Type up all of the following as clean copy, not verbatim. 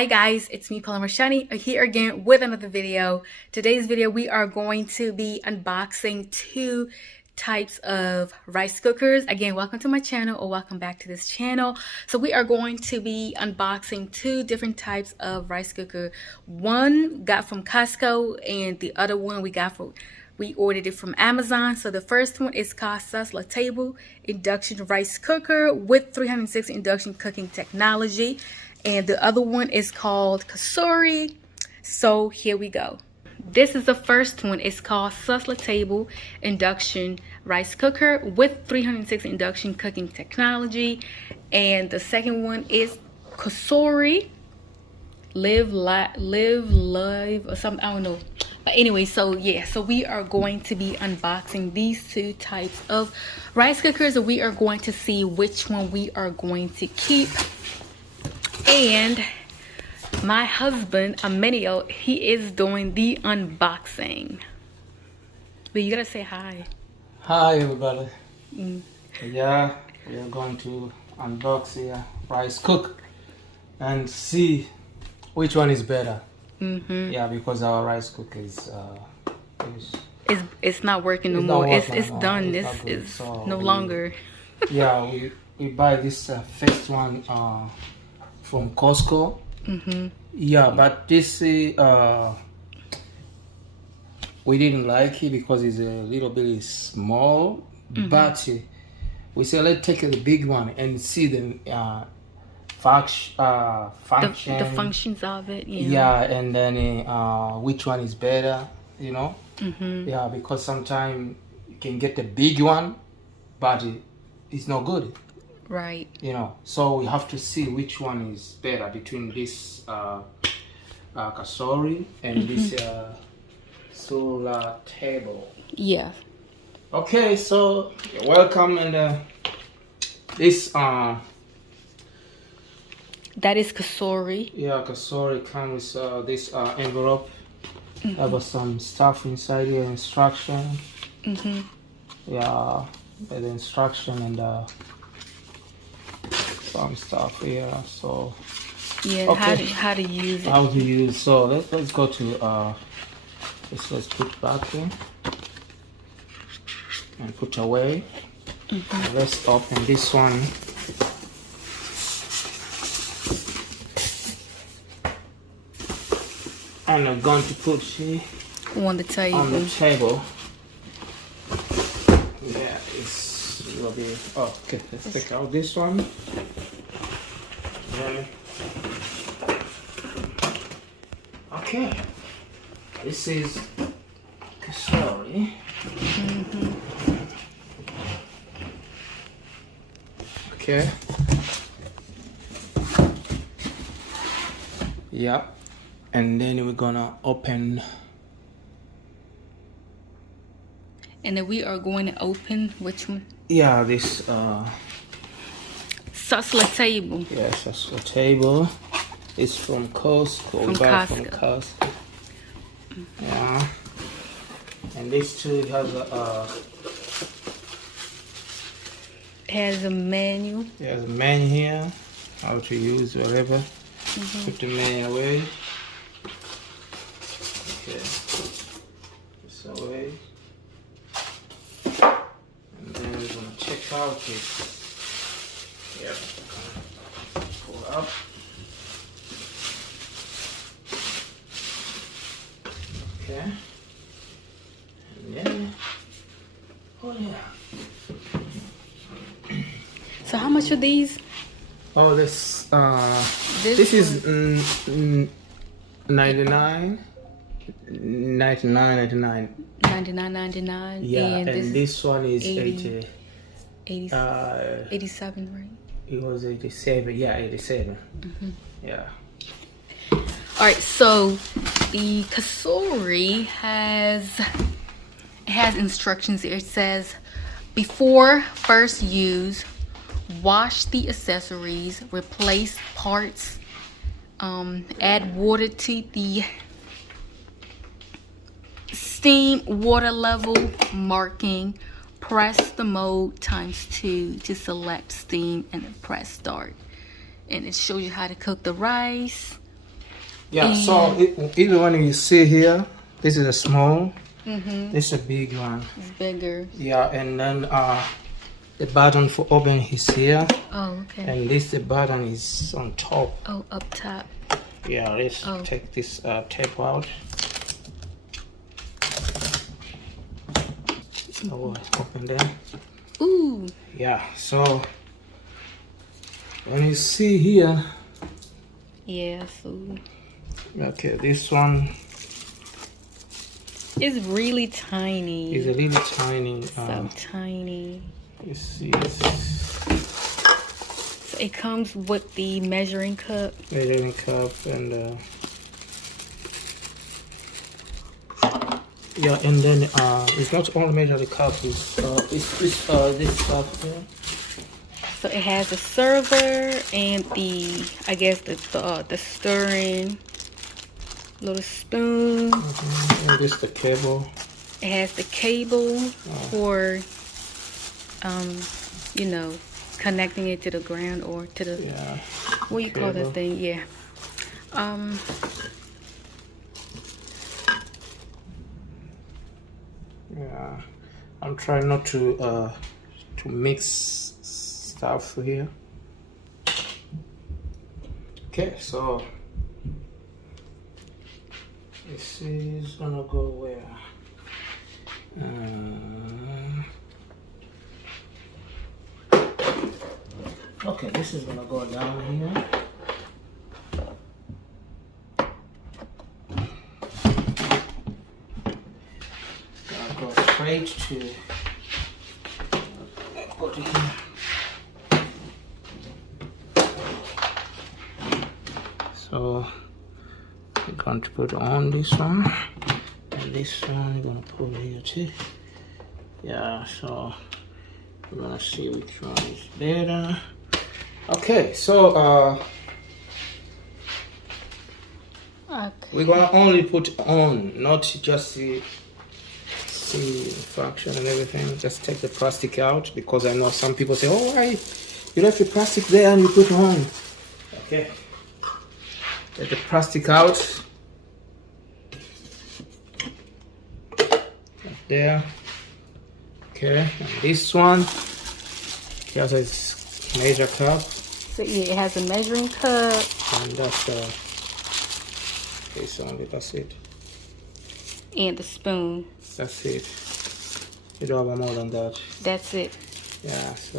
Hi guys, it's me, Naturally-Roshani, here again with another video. Today's video we are going to be unboxing two types of rice cookers. Again, welcome to my channel or welcome back to this channel. So we are going to be unboxing two different types of rice cooker. One got from Costco and the other one we ordered it from Amazon. So the first one is called Naturally-Table induction rice cooker with 360 induction cooking technology. And the other one is called Kasuri. So here we go. This is the first one. It's called Naturally-Table induction rice cooker with 360 induction cooking technology. And the second one is Kasuri live or something, I don't know. But anyway, so yeah, so we are going to be unboxing these two types of rice cookers, and we are going to see which one we are going to keep. And my husband, Emilio, he is doing the unboxing. But you gotta say hi. Hi everybody. Yeah, we are going to unbox the rice cooker and see which one is better. Yeah, because our rice cooker is it's not working no more. It's done. This is no longer. Yeah, we buy this first one from Costco. Yeah, but this we didn't like it because it's a little bit small. But we said let's take the big one and see the function. The functions of it. Yeah, and then which one is better, you know? Yeah, because sometimes you can get the big one, but it's not good. Right. You know, so we have to see which one is better between this Kasuri and this Naturally-Table. Yeah. Okay, so welcome, and this that is Kasuri. Yeah, Kasuri comes with this envelope. Have some stuff inside here, instruction. Yeah, the instruction and some stuff here. So yeah, okay. how to use it. How to use. So let's go to let's put back in and put away. Let's open this one. And I'm going to put it on the table. On the table. Yeah, it will be. Oh, okay, let's take out this one. Okay, this is Kasuri. Okay. Yeah. And then we're gonna open. And then we are going to open which one? Yeah, this Naturally-Table. Yes, Naturally-Table. It's from Costco. From Costco. Yeah. And this too has a manual. It has a menu here, how to use whatever. Put the menu away. Okay, this away, and then we're gonna check out this. Yep, pull up. Okay, and then oh yeah. So how much are these? Oh, this is 99. 99.99. 99.99. Yeah, and this one is 87, right? It was 87. Yeah, 87. Yeah. All right, so the Kasuri has instructions here. It says, before first use, wash the accessories, replace parts, add water to the steam water level marking, press the mode ×2 to select steam, and then press start. And it shows you how to cook the rice. Yeah, and so even when you see here, this is a small, this is a big one. it's bigger. Yeah, and then the button for open is here. Oh, okay. And the button is on top. Oh, up top. Yeah, let's take this tape out. So open there. Ooh. Yeah, so when you see here, Yeah, so okay, this one it's really tiny. is a little tiny. So tiny. You see, So it comes with the measuring cup. measuring cup and yeah, and then it's not only measuring cup. It's this cup here. So it has a server and the, I guess the stirring little spoon. And this the cable. It has the cable for, you know, connecting it to the ground or to the, what do you call this thing? Yeah. Yeah, I'm trying not to mix stuff here. Okay, so this is gonna go where? Okay, this is gonna go down here. Gonna go straight to put it here. So we're going to put on this one, and this one we're gonna put here too. Yeah, so we're gonna see which one is better. Okay, so we're gonna only put on, not just see the function and everything. Just take the plastic out, because I know some people say, oh, why you left the plastic there and you put on. Okay, get the plastic out. Right there. Okay, and this one has a measure cup. So yeah, it has a measuring cup. And that's this only, that's it. And the spoon. That's it. You don't have more than that. That's it. Yeah, so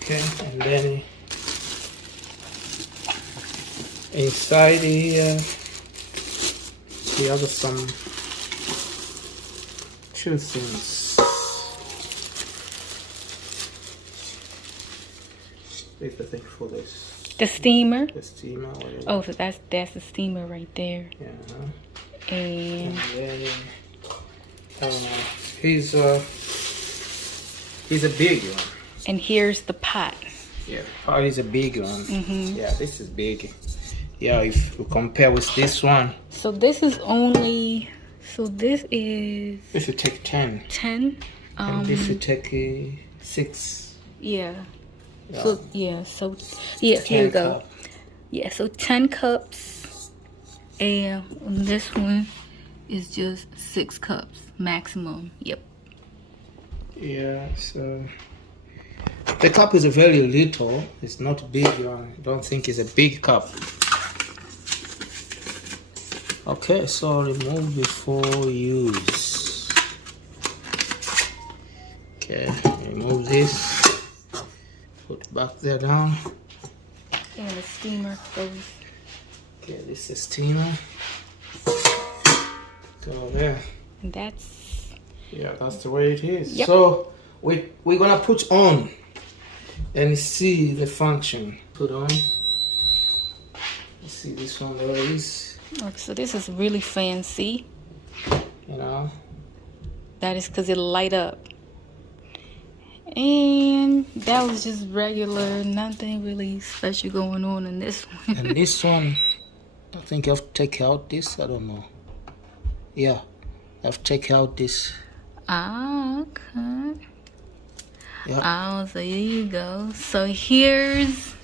okay, and then inside here we have some two things. Wait, I think for this. The steamer. The steamer. Whatever. Oh, so that's the steamer right there. Yeah. And then he's a big one. And here's the pot. Yeah, pot is a big one. Yeah, this is big. Yeah, if you compare with this one. So this is only. So this is. If you take 10. 10. And if you take 6. Yeah. Yeah. So yeah. So yeah. Here we go. Cup. Yeah. So 10 cups. And this one is just 6 cups maximum. Yep. Yeah. So the cup is very little. It's not big. I don't think it's a big cup. Okay, so remove before use. Okay, remove this. Put back there down. And the steamer goes. Okay, this is steamer. So there. And that's. Yeah, that's the way it is. Yep. So we're gonna put on and see the function. Put on. Let's see this one. There it is. Okay, so this is really fancy. You know. That is because it'll light up. And that was just regular, nothing really special going on in this one. And this one, I think you have to take out this. I don't know. Yeah, I have to take out this. Ah, okay. Yep. Oh, so there you go. So here's,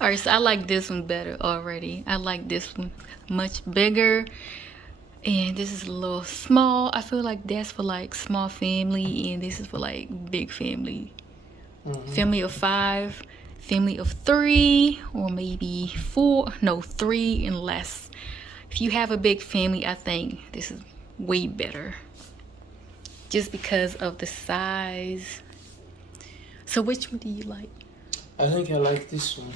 all right, so I like this one better already. I like this one much bigger. And this is a little small. I feel like that's for like small family, and this is for like big family. Family of 5, family of 3, or maybe 4. No, 3 and less. If you have a big family, I think this is way better, just because of the size. So which one do you like? I think I like this one.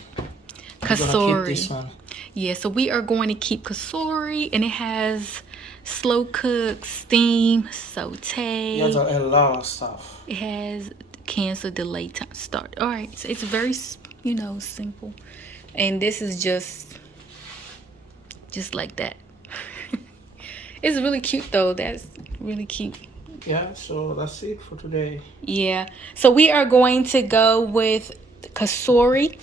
Kasori. Keep this one. Yeah, so we are going to keep Kasori, and it has slow cook, steam, saute. It has a lot of stuff. It has cancel, delay, time, start. All right, so it's very, you know, simple. And this is just like that. It's really cute though. That's really cute. Yeah, so that's it for today. Yeah, so we are going to go with Kasori.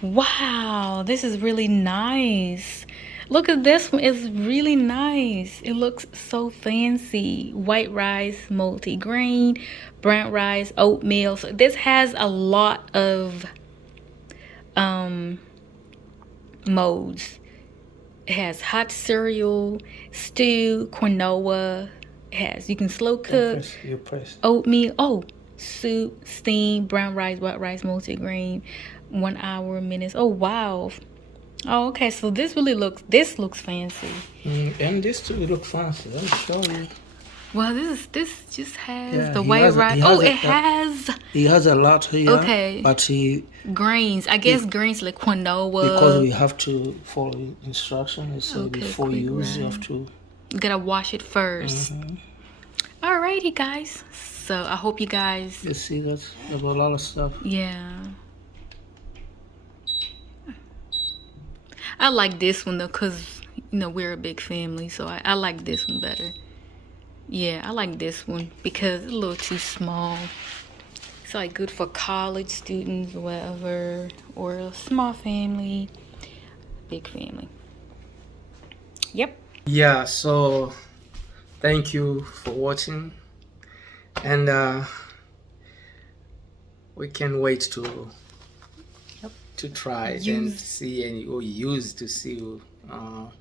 Wow, this is really nice. Look at this one. It's really nice. It looks so fancy. White rice, multi-grain, brown rice, oatmeal. So this has a lot of modes. It has hot cereal, stew, quinoa. It has, you can slow cook, You press. oatmeal. Oh, soup, steam, brown rice, white rice, multi-grain, 1 hour, minutes. Oh wow. Oh, okay, so this looks fancy. And this too look fancy. Let me show you. Well, this just has Yeah, the he white has a- rice. he Oh, has a- it has He has a lot here. Okay. But he, grains. I guess grains like quinoa. because we have to follow instructions, so Okay, before you quick use, you have grind. to. You gotta wash it first. Alrighty, guys. So I hope you guys. You see that? There's a lot of stuff. Yeah. I like this one though, cause you know we're a big family, so I like this one better. Yeah, I like this one because it's a little too small. It's like good for college students or whatever, or a small family, big family. Yep. Yeah, so thank you for watching, and we can't wait to try it and see or use to see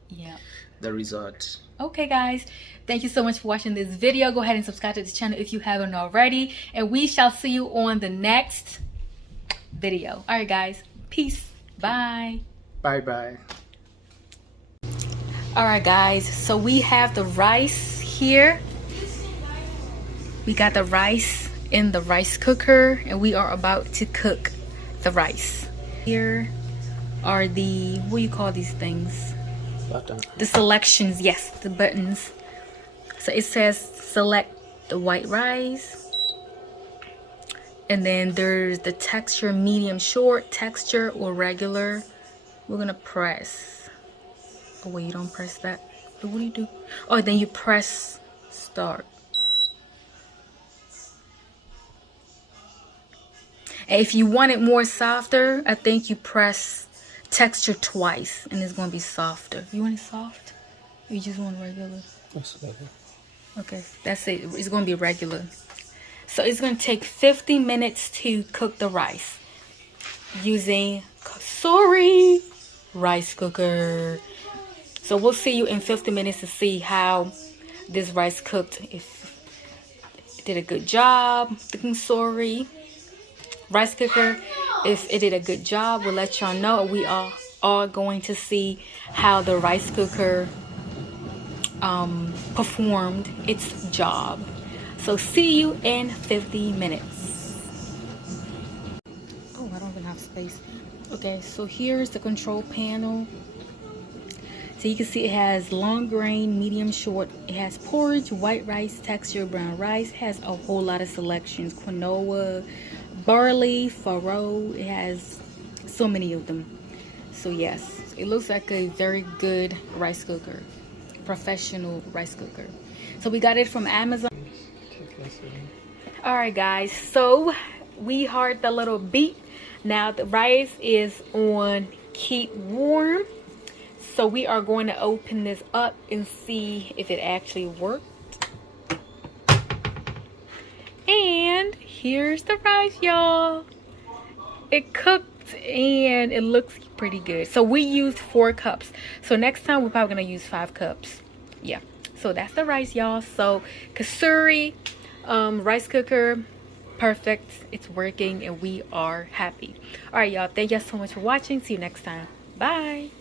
Yeah. the result. Okay, guys. Thank you so much for watching this video. Go ahead and subscribe to this channel if you haven't already. And we shall see you on the next video. All right, guys. Peace. Bye. Bye-bye. All right, guys. So we have the rice here. We got the rice in the rice cooker, and we are about to cook the rice. Here are the, what do you call these things? Button. The selections. Yes, the buttons. So it says select the white rice, and then there's the texture, medium, short, texture, or regular. We're gonna press. Oh wait, you don't press that. What do you do? Oh, then you press start. And if you want it more softer, I think you press texture twice, and it's gonna be softer. You want it soft? Or you just want regular? That's better. Okay, that's it. It's gonna be regular. So it's gonna take 50 minutes to cook the rice using Kasori rice cooker. So we'll see you in 50 minutes to see how this rice cooked. If it did a good job, the Kasori rice cooker. If it did a good job, we'll let y'all know. We are going to see how the rice cooker performed its job. So see you in 50 minutes. Oh, I don't even have space. Okay, so here's the control panel. So you can see it has long grain, medium, short. It has porridge, white rice, texture, brown rice. It has a whole lot of selections. Quinoa, barley, farro. It has so many of them. So yes, it looks like a very good rice cooker. Professional rice cooker. So we got it from Amazon. All right, guys, so we heard the little beep. Now the rice is on keep warm, so we are going to open this up and see if it actually worked. And here's the rice, y'all. It cooked and it looks pretty good. So we used 4 cups. So next time we're probably gonna use 5 cups. Yeah. So that's the rice, y'all. So Kasuri rice cooker, perfect. It's working and we are happy. All right, y'all. Thank you so much for watching. See you next time. Bye.